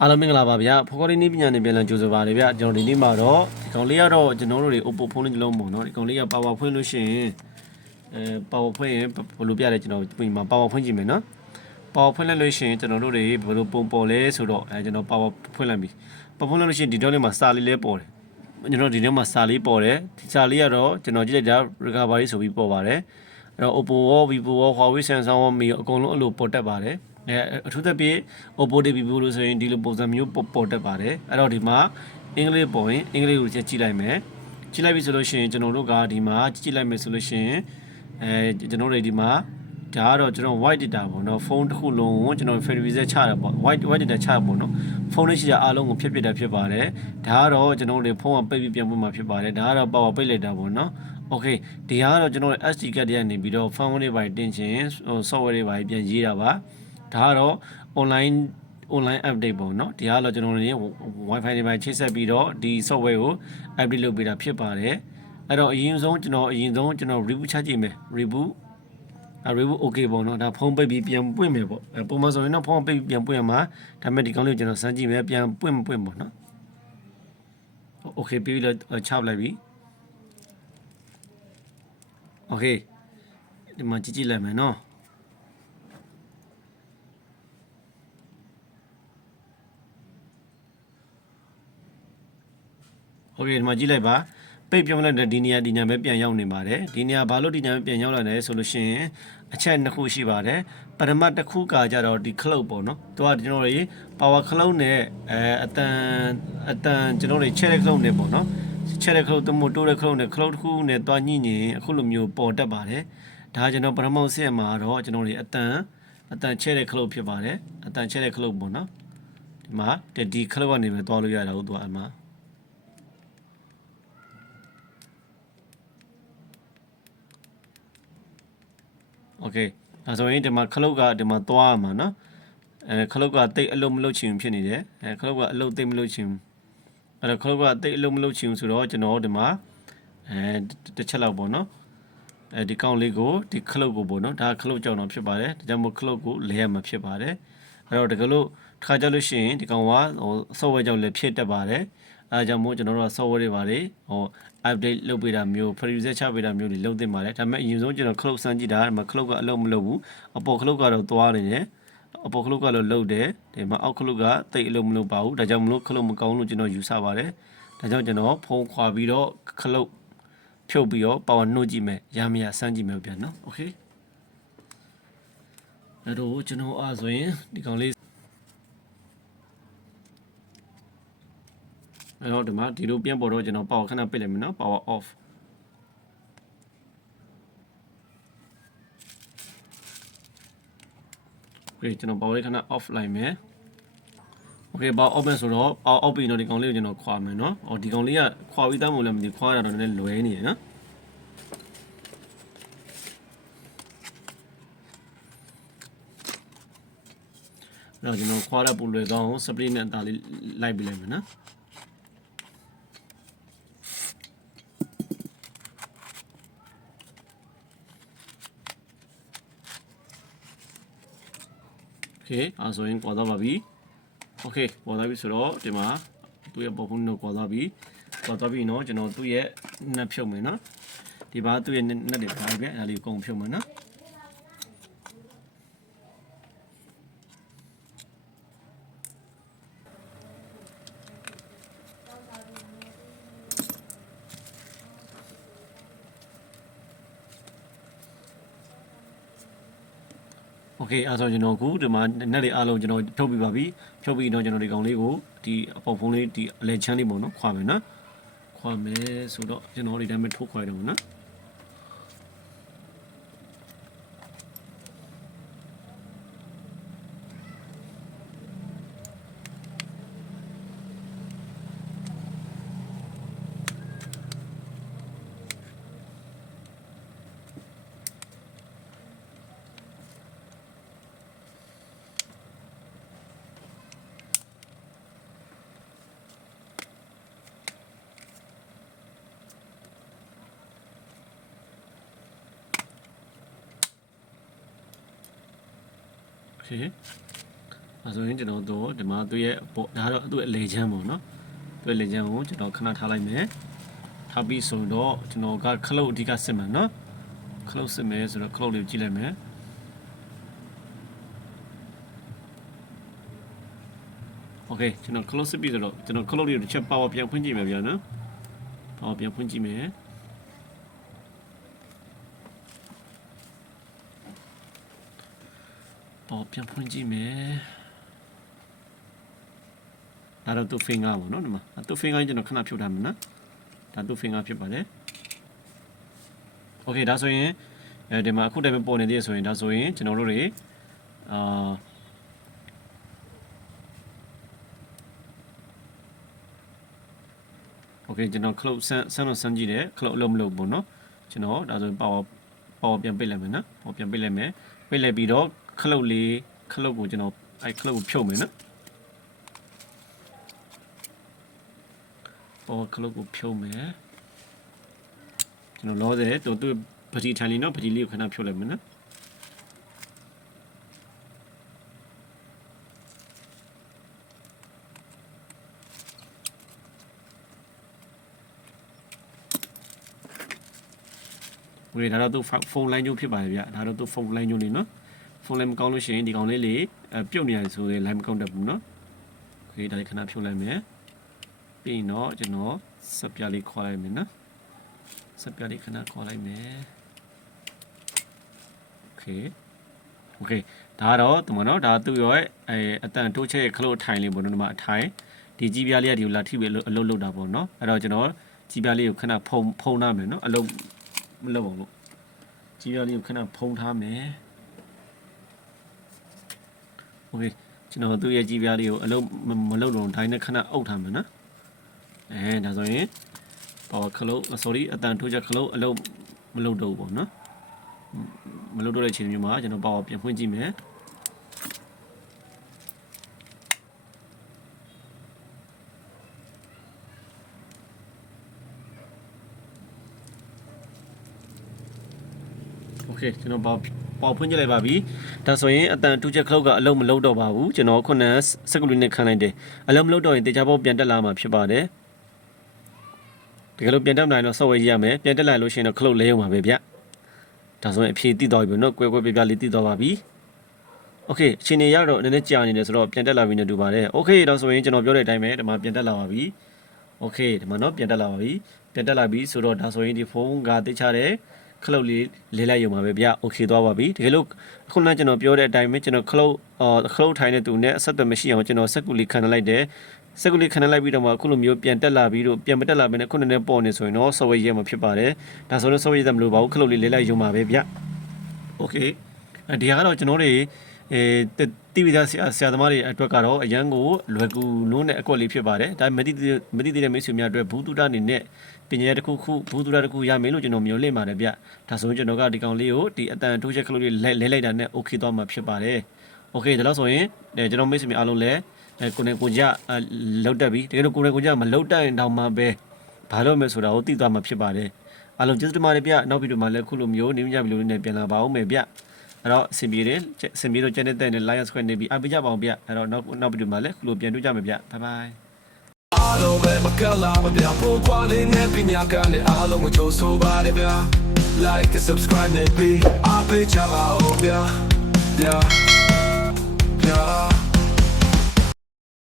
အားလုံးမင်္ဂလာပါဗျာဖော်ကော်ဒီနေ့ပညာနဲ့ပြန်လည်ကြိုဆိုပါရစေဗျာကျွန်တော်ဒီနေ့မှာတော့ဒီကောင်လေးကတော့ကျွန်တော်တို့တွေ Oppo ဖုန်းလေးတစ်လုံးပေါ့နော်ဒီကောင်လေးက power ဖွင့်လို့ရှိရင်power ဖွင့်ရင်ဘယ်လိုပြလဲကျွန်တော်ပြင်မှာ power ဖွင့်ကြည့်မယ်နော် power ဖွင့်လိုက်လို့ရှိရင်ကျွန်တော်တို့တွေဘယ်လိုပုံပေါ်လဲဆိုတော့ကျွန်တော် power ဖွင့်လိုက်ပြီ power ဖွင့်လို့ရှိရင်ဒီတော့လေးမှာစာလေးလဲပေါ်တယ်ကျွန်တော်ဒီထဲမှာစာလေးပေါ်တယ်ဒီစာလေးကတော့ကျွန်တော်ကြည့်လိုက်တာ recovery ဆိုပြီးပေါ်ပါတယ်အဲ့တော့ Oppo ရော Vivo ရော Huawei Samsung ရော Mi အကုန်လုံးအဲ့လိုပေါ်တက်ပါတယ်အထူးသဖြင့် Oppo တွေ Vivo လို့ဆိုရင်ဒီလိုပုံစံမျိုးပေါ်တက်ပါတယ်အဲ့တော့ဒီမှာအင်္ဂလိပ်ပေါ်ရင်အင်္ဂလိပ်ကိုကြည့်လိုက်မယ်ကြည့်လိုက်ပြီဆိုလို့ရှိရင်ကျွန်တော်တို့ကဒီမှာကြည့်လိုက်မယ်ဆိုလို့ရှိရင်ကျွန်တော်တို့ဒီမှာဒါကတော့ကျွန်တော် white data ပေါ့နော်ဖုန်းတစ်ခုလုံးကိုကျွန်တော် Federal Reserve ချတာပေါ့ white data ချတာပေါ့နော်ဖုန်းလေးရှိတာအားလုံးကိုဖြည့်ပြတာဖြစ်ပါတယ်ဒါကတော့ကျွန်တော်တို့ဖုန်းကပိတ်ပြီးပြန်ပွင့်မှာဖြစ်ပါတယ်ဒါကတော့ power ပိတ်လိုက်တာပေါ့နော် okay ဒီကတော့ကျွန်တော် SD card တွေကနေပြီးတော့ phone တွေပါတင်ချင် software တွေပါပြန်ရေးတာပါဒါကတော့ online update ပေါ့နော်ဒီကတော့ကျွန်တော်တို့ Wi-Fi တွေပါချိတ်ဆက်ပြီးတော့ဒီ software ကို update လုပ်ပေးတာဖြစ်ပါတယ်အဲ့တော့အရင်ဆုံးကျွန်တော် reboot ချကြည့်မယ် reboot okay ပေါ့နော်ဒါဖုန်းပိတ်ပြီးပြန်ပွင့်မယ်ပေါ့ပုံမှန်ဆိုရင်တော့ဖုန်းပိတ်ပြီးပြန်ပွင့်ရမှာဒါပေမဲ့ဒီကောင်းလေးကိုကျွန်တော်စမ်းကြည့်မယ်ပြန်ပွင့်မပွင့်ပေါ့နော် okay ပြီးတော့ချလိုက်ပြီ okay ဒီမှာကြည့်လိုက်မယ်နော်โอเคဒီမှာကြည့်လိုက်ပါပိတ်ပြောင်းလိုက်တဲ့ဒီနေရာပဲပြန်ရောက်နေပါတယ်ဒီနေရာဘာလို့ဒီနေရာပြန်ရောက်လာလဲဆိုလို့ရှိရင်အချက်နှစ်ခုရှိပါတယ်ပထမတစ်ခုကကြတော့ဒီ cloud ပေါ့နော်သူကကျွန်တော်တို့ power cloud နဲ့အတန်ကျွန်တော်တို့ချက်တဲ့ cloud နဲ့ပေါ့နော်ချက်တဲ့ cloud တမို့တိုးတဲ့ cloud နဲ့ cloud တစ်ခုနဲ့တွားညှိနေအခုလိုမျိုးပေါ်တက်ပါတယ်ဒါကျွန်တော်ပထမဆက်မှာတော့ကျွန်တော်တို့အတန်ချက်တဲ့ cloud ဖြစ်ပါတယ်အတန်ချက်တဲ့ cloud ပေါ့နော်ဒီမှာဒီ cloud ကနေပဲတွားလို့ရတာဟုတ်သွားအမှာโอเคဒါဆိုရင်ဒီမှာခလုတ်ကဒီမှာသွားရမှာเนาะခလုတ်ကတိတ်အလုံးမလုပ်ချင်ဖြစ်နေတယ်ခလုတ်ကအလုံးတိတ်မလုပ်ချင်အဲ့တော့ခလုတ်ကတိတ်အလုံးမလုပ်ချင်ဆိုတော့ကျွန်တော်ဒီမှာတစ်ချက်လောက်ပေါ့เนาะဒီကောင်းလေးကိုဒီခလုတ်ကိုပေါ့เนาะဒါခလုတ်ကြောင်တော့ဖြစ်ပါတယ်ဒါကြောင့်မို့ခလုတ်ကိုလဲရမှာဖြစ်ပါတယ်အဲ့တော့တကယ်လို့တစ်ခါကြလို့ရှိရင်ဒီကောင်ကsoftware ကြောင့်လည်းဖြစ်တတ်ပါတယ်အဲကြောင့်မို့ကျွန်တော်တို့က software တွေပါတယ်update လုပ်ပေးတာမျိုး free reset ချပေးတာမျိုးတွေလုပ်သင့်ပါတယ်ဒါပေမဲ့အရင်ဆုံးကျွန်တော် cloud စမ်းကြည့်တာဒီမှာ cloud ကအလုပ်မလုပ်ဘူးအပေါ် cloud ကတော့သွားနေတယ်အပေါ် cloud ကတော့လုပ်တယ်ဒီမှာအောက် cloud ကတိတ်အလုပ်မလုပ်ပါဘူးဒါကြောင့်မလို့ cloud မကောင်းလို့ကျွန်တော်ယူဆပါတယ်ဒါကြောင့်ကျွန်တော်ဖုန်းခွာပြီးတော့ cloud ဖြုတ်ပြီးတော့ power နှုတ်ကြည့်မယ်ရမရစမ်းကြည့်မယ်ပြန်နော် okay အဲ့တော့ကျွန်တော်အားဆိုရင်ဒီကောင်လေးအဲ့တော့ဒီမှာဒီလိုပြန်ပေါ်တော့ကျွန်တော် power ခဏပိတ်လိုက်မယ်နော် power off โอเคကျွန်တော် power လေးခဏ off လိုက်မယ် okay power off မယ်ဆိုတော့ power off ပြီးတော့ဒီကောင်လေးကိုကျွန်တော်ခွာမယ်နော်ဟောဒီကောင်လေးကခွာပြီးသားမို့လည်းမသိခွာရတော့လည်းလွဲနေရနော်အဲ့တော့ကျွန်တော်ခွာရပုံလွယ်ကောင်း split နဲ့အသားလေးလိုက်ပြီးလိုက်မယ်နော်โอเคအဲ့ဆိုရင်ပေါ်သွားပါပြီโอเคပေါ်သွားပြီဆိုတော့ဒီမှာသူ့ရဲ့ပေါ်ဖုန်းတော့ပေါ်သွားပြီเนาะကျွန်တော်သူ့ရဲ့နှက်ဖြုတ်မယ်เนาะဒီပါသူ့ရဲ့နှက်တွေပါပြီအဲ့ဒါလေးကိုကုန်ဖြုတ်မယ်เนาะโอเคအဲ့ဆိုကျွန်တော်အခုဒီမှာ net တွေအားလုံးကျွန်တော်ထုတ်ပြပါပြီဖြုတ်ပြီးတော့ကျွန်တော်ဒီကောင်လေးကိုဒီအပေါ်ဖုန်းလေးဒီအလဲချမ်းလေးပေါ့နော်ခွာမယ်နော်ခွာမယ်ဆိုတော့ကျွန်တော်ဒီတိုင်းပဲထိုးခွာရတော့နော်โอเค ဆိုရင်ကျွန်တော်တို့ဒီမှာသူ့ရဲ့ဒါတော့သူ့ရဲ့လေချမ်းပေါ့နော်သူ့ရဲ့လေချမ်းကိုကျွန်တော်ခဏထားလိုက်မယ်ထားပြီးဆိုတော့ကျွန်တော်ကခလုတ်အဓိကစစ်မှာနော်ခလုတ်စစ်မယ်ဆိုတော့ခလုတ်လေးကိုကြည့်လိုက်မယ်โอเคကျွန်တော် close စစ်ပြီးဆိုတော့ကျွန်တော် close လေးကိုတစ်ချက် power ပြန်ဖွင့်ကြည့်မယ်ဗျာနော် power ပြန်ဖွင့်ကြည့်မယ်ပြန်ဖွင့်ကြည့်မယ်ဒါတော့သူ့ finger ပေါ့နော်ဒီမှာသူ့ finger ကျွန်တော်ခဏဖြုတ်ထားမယ်နော်ဒါသူ့ finger ဖြစ်ပါတယ်โอเคဒါဆိုရင်ဒီမှာအခုတည်းပဲပေါ်နေသေးဆိုရင်ဒါဆိုရင်ကျွန်တော်တို့တွေโอเคကျွန်တော် close ဆန်းတော့ဆန်းကြည့်တယ် close အလုပ်မလုပ်ဘူးเนาะကျွန်တော်ဒါဆိုရင် power ပြန်ပိတ်လိုက်မယ်နော် power ပြန်ပိတ်လိုက်မယ်ပိတ်လိုက်ပြီးတော့ခလုတ်ကိုကျွန်တော်ခလုတ်ကိုဖြုတ်မယ်နော်ခလုတ်ကိုဖြုတ်မယ်ကျွန်တော်လောတယ်သူပတိထိုင်လေးနော်ပတိလေးကိုခဏဖြုတ်လိုက်မယ်နော်ဝေးဒါတော့သူဖုန်းလိုင်းညို့ဖြစ်ပါတယ်ဗျဒါတော့သူဖုန်းလိုင်းညို့နေနော်ဖုန်းလိုင်းမကောင်းလို့ရှိရင်ဒီကောင်လေးလေးပြုတ်နေရတယ်ဆိုရင်လိုင်းမကောင်းတတ်ဘူးနော်โอเคဒါလေးခဏဖြုတ်လိုက်မယ်ပြီးရင်တော့ကျွန်တော်ဆက်ပြလေးခေါ်လိုက်မယ်နော်ဆက်ပြလေးခဏခေါ်လိုက်မယ်โอเคဒါတော့ဒီမှာနော်ဒါသူ့ရဲ့အတန်တိုးချက်ရဲ့ခလုတ်အထိုင်လေးပေါ့နော်ဒီမှာအထိုင်ဒီကြီးပြားလေးကဒီကိုလာထိပြီးအလုပ်လုပ်တာပေါ့နော်အဲ့တော့ကျွန်တော်ကြီးပြားလေးကိုခဏဖုံးထားမယ်နော်အလုပ်မလုပ်အောင်လို့ကြီးပြားလေးကိုခဏဖုံးထားမယ်โอเคကျွန်တော်သူ့ရဲ့ကြီးပြားလေးကိုအလုပ်မလုပ်တော့တိုင်းနဲ့ခဏအုပ်ထားမယ်နော်ဒါဆိုရင်ခလုတ် sorry အတန်ထိုးချက်ခလုတ်အလုပ်မလုပ်တော့ဘူးပေါ့နော်မလုပ်တော့တဲ့ချိန်မျိုးမှာကျွန်တော်powerပြန်ဖွင့်ကြည့်မယ်โอเคကျွန်တော်powerဖွင့်ကြည့်လိုက်ပါပြီဒါဆိုရင်အတန်တူချက်ခလုတ်ကအလုံးမလုံးတော့ပါဘူးကျွန်တော်ခုနစက်ကလူနဲ့ခံလိုက်တယ်အလုံးမလုံးတော့ရင်တေချာပေါက်ပြန်တက်လာမှာဖြစ်ပါတယ်တကယ်လို့ပြန်တက်နိုင်တော့ဆော့ဝဲရေးရမယ်ပြန်တက်လာလို့ရှိရင်တော့ခလုတ်လဲရုံပါပဲဗျဒါဆိုရင်အဖြေတိတော့ပြီနော်ကွဲကွဲပြပြလေးတိတော့ပါပြီโอเคအချိန်နေရတော့နည်းနည်းကြာနေတယ်ဆိုတော့ပြန်တက်လာပြီနဲ့တူပါတယ်โอเคဒါဆိုရင်ကျွန်တော်ပြောတဲ့အတိုင်းပဲဒီမှာပြန်တက်လာပါပြီโอเคဒီမှာနော်ပြန်တက်လာပါပြီပြန်တက်လာပြီဆိုတော့ဒါဆိုရင်ဒီဖုန်းကတိတ်ချတယ်ခလုတ်လေးလဲလိုက်ရုံပါပဲဗျโอเคသွားပါပြီတကယ်လို့ခုနကကျွန်တော်ပြောတဲ့အတိုင်းပဲကျွန်တော်ခလုတ်ထိုင်တဲ့သူနဲ့အဆက်အသွယ်မရှိအောင်ကျွန်တော်စက်ကူလေးခံလိုက်တယ်စက်ကူလေးခံလိုက်ပြီးတော့မှအခုလိုမျိုးပြန်တက်လာပြီးတော့ပြန်မတက်လာဘဲနဲ့ခုနနဲ့ပေါ်နေဆိုရင်တော့ဆော့ဝဲရဲမှာဖြစ်ပါတယ်ဒါဆိုတော့ဆော့ဝဲရဲမလို့ပါဘူးခလုတ်လေးလဲလိုက်ရုံပါပဲဗျโอเคဒီကတော့ကျွန်တော်တွေတီဗီသားဆရာသမားတွေအတွက်ကတော့အရန်ကိုလွယ်ကူနိုးနဲ့အကွက်လေးဖြစ်ပါတယ်ဒါမတိသေးတဲ့မိတ်ဆွေများအတွက်ဘူးတူတာအနေနဲ့ပညာတစ်ခုဘူးတူတာတစ်ခုရမယ်လို့ကျွန်တော်မျှော်လင့်ပါတယ်ဗျဒါဆိုရင်ကျွန်တော်ကဒီကောင်လေးကိုဒီအတန်ထိုးချက်ခလုတ်လေးလဲလိုက်တာနဲ့โอเคသွားမှာဖြစ်ပါတယ်โอเคဒါလို့ဆိုရင်ကျွန်တော်မိတ်ဆွေများအားလုံးလည်းကိုယ်နဲ့ကိုကြလောက်တက်ပြီတကယ်လို့ကိုယ်နဲ့ကိုကြမလောက်တက်ရင်တောင်မှပဲဘာလို့မဲဆိုတာကိုသိသွားမှာဖြစ်ပါတယ်အားလုံးကျေးဇူးတင်ပါတယ်ဗျနောက်ဗီဒီယိုမှာလည်းခုလိုမျိုးနေမြဗီဒီယိုလေးနဲ့ပြန်လာပါဦးမယ်ဗျအဲ့တော့စင်ပြေတော့ကျန်တဲ့နဲ့ Lions Square နေပြီးအားပေးကြပါအောင်ဗျအဲ့တော့နောက်ဗီဒီယိုမှာလည်းခုလိုပြန်တွေ့ကြမယ်ဗျ bye bye အားလုံးပဲမကလာမပြဖို့ကွာလေးနဲ့ပညာကလည်းအားလုံးကိုကြိုးဆိုပါတယ်ဗျ like and subscribe နဲ့ပြီးအားပေးကြပါဦးဗျ